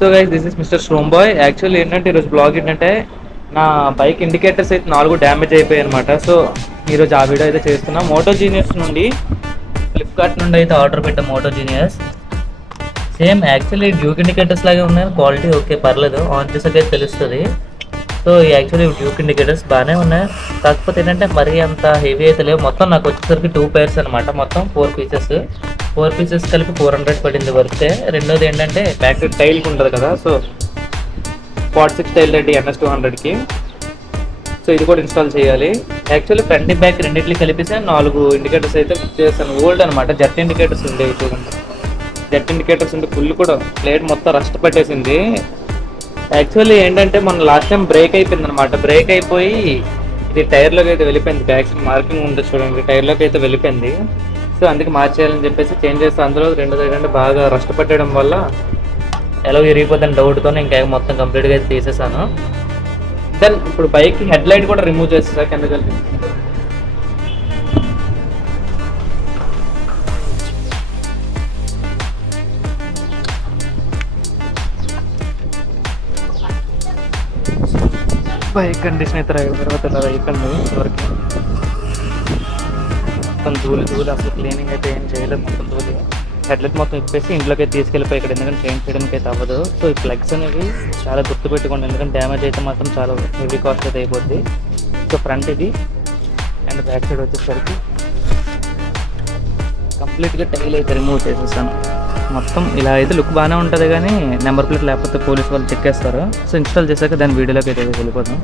So guys this is mister Shrom boy. Actually ఏంటంటే ఈరోజు blog ఏంటంటే నా బైక్ ఇండికేటర్స్ అయితే 4 డ్యామేజ్ అయిపోయాయి అనమాట. సో ఈరోజు ఆ వీడియో అయితే చేస్తున్నా. మోటో జీనియస్ నుండి, ఫ్లిప్కార్ట్ నుండి అయితే ఆర్డర్ పెట్టా Moto Genius. Same actually Duke indicators లాగే ఉన్నాయి, క్వాలిటీ ఓకే పర్లేదు, ఆన్ చేసాక తెలుస్తుంది. సో యాక్చువల్లీ డ్యూక్ ఇండికేటర్స్ బాగానే ఉన్నాయి, కాకపోతే ఏంటంటే మరీ అంత హెవీ అయితే లేవు. మొత్తం నాకు వచ్చేసరికి 2 pairs అనమాట, మొత్తం 4 పీసెస్ కలిపి 400 పడింది వర్తే. రెండోది ఏంటంటే బ్యాక్ టైల్కి ఉంటుంది కదా, సో 46 టైల్ రెడ్డి NS200కి. సో ఇది కూడా ఇన్స్టాల్ చేయాలి. యాక్చువల్లీ ఫ్రంట్ బ్యాక్ రెండింటికి కలిపేసి 4 ఇండికేటర్స్ అయితే చేస్తాను. ఓల్డ్ అనమాట, జెట్ ఇండికేటర్స్ ఉండేవి చూడండి. జెట్ ఇండికేటర్స్ ఉంటే ఫుల్ కూడా ప్లేట్ మొత్తం రస్ట్ పట్టేసింది. యాక్చువల్లీ ఏంటంటే మన లాస్ట్ టైం బ్రేక్ అయిపోయింది అనమాట. బ్రేక్ అయిపోయి ఇది టైర్లోకి అయితే వెళ్ళిపోయింది, బ్యాక్ మార్కింగ్ ఉంటుంది చూడండి, టైర్లోకి అయితే వెళ్ళిపోయింది. సో అందుకే మార్చేయాలని చెప్పేసి చేంజ్ చేస్తాను. అందులో రెండోది ఏంటంటే బాగా రస్ట్ పట్టడం వల్ల ఎలా విరిగిపోతుందని డౌట్తో ఇంకా మొత్తం కంప్లీట్గా అయితే తీసేసాను. దెన్ ఇప్పుడు బైక్ హెడ్ లైట్ కూడా రిమూవ్ చేసేసా కింద కలిపి. బైక్ కండిషన్ అయితే తర్వాత ఇలా అయిపోయింది. వరకు మొత్తం ధూళి అసలు క్లీనింగ్ అయితే ఏం చేయలేదు, మొత్తం ధూళి. హెడ్లైట్ మొత్తం ఇప్పేసి ఇంట్లోకి అయితే తీసుకెళ్ళిపోయి ఇక్కడ, ఎందుకంటే చేంజ్ చేయడానికి అయితే అవ్వదు. సో ఈ ప్లగ్స్ అనేవి చాలా గుర్తుపెట్టుకోండి, ఎందుకంటే డ్యామేజ్ అయితే మాత్రం చాలా హెవీ కాస్ట్ అయితే అయిపోద్ది. సో ఫ్రంట్ ఇది అండ్ బ్యాక్ సైడ్ వచ్చేసరికి కంప్లీట్గా టైల్ అయితే రిమూవ్ చేసేసాను. మొత్తం ఇలా అయితే లుక్ బాగానే ఉంటుంది, కానీ నెంబర్ ప్లేట్ లేకపోతే పోలీస్ వాళ్ళు చెక్ చేస్తారు. సో ఇన్స్టాల్ చేశాక దాని వీడియోలోకి అయితే వెళ్ళిపోతాం.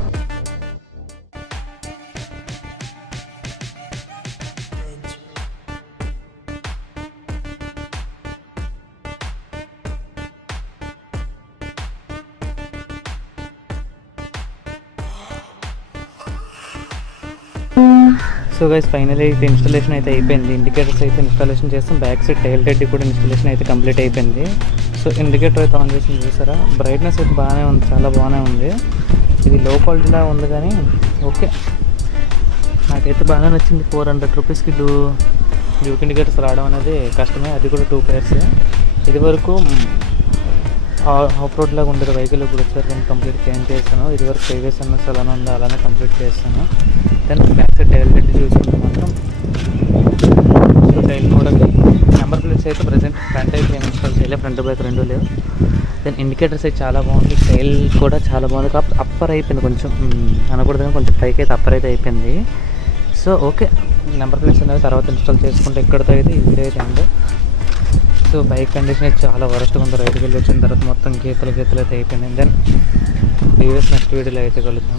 సో గైస్ ఫైనలీ అయితే ఇన్స్టాలేషన్ అయితే అయిపోయింది. ఇండికేటర్స్ అయితే ఇన్స్టాలేషన్ చేస్తాం, బ్యాక్ సైడ్ టైల్ రెడ్డి కూడా ఇన్స్టాలేషన్ అయితే కంప్లీట్ అయిపోయింది. సో ఇండికేటర్ అయితే ఆన్ చేసి చూసారా, బ్రైట్నెస్ అయితే బాగానే ఉంది, చాలా బాగానే ఉంది. ఇది లో క్వాలిటీలా ఉంది కానీ ఓకే, నాకైతే బాగా నచ్చింది. 400 రూపీస్కి డ్యూక్ ఇండికేటర్స్ రావడం అనేది కష్టమే, అది కూడా 2 pairs. ఇది వరకు ఆఫ్ రోడ్ లాగా ఉండేది వెహికల్, ఇప్పుడు వచ్చారు నేను కంప్లీట్ చేంజ్ చేస్తాను. ఇది వరకు ప్రీవియస్ MS అలానే ఉందో అలానే కంప్లీట్ చేస్తాను. దెన్ బ్యాక్ సైడ్ టైల్ పెట్టి చూసుకుంటే మాత్రం సో టైల్ కూడా నెంబర్ ప్లేట్స్ అయితే ప్రజెంట్ ఫ్రంట్ అయితే ఏమి ఇన్స్టాల్ చేయలేదు, ఫ్రంట్ బ్యాక్ రెండు లేవు. దెన్ ఇండికేటర్స్ అయితే చాలా బాగుంది, టైల్ కూడా చాలా బాగుంది. కాకపోతే అప్పర్ అయిపోయింది కొంచెం, అనకూడదు కొంచెం పైకి అయితే అప్పర్ అయితే అయిపోయింది. సో ఓకే, నెంబర్ ప్లేట్స్ అనేవి తర్వాత ఇన్స్టాల్ చేసుకుంటే ఇక్కడితో అయితే ఈ వీడియో అయితే ఉంది. సో బైక్ కండిషన్ అయితే చాలా వరస్ట్గా ఉంది. రైడ్కి వెళ్ళి వచ్చిన తర్వాత మొత్తం గీతలు అయితే అయిపోయింది. దెన్ నెక్స్ట్ వీడియోలో అయితే కలుద్దాం.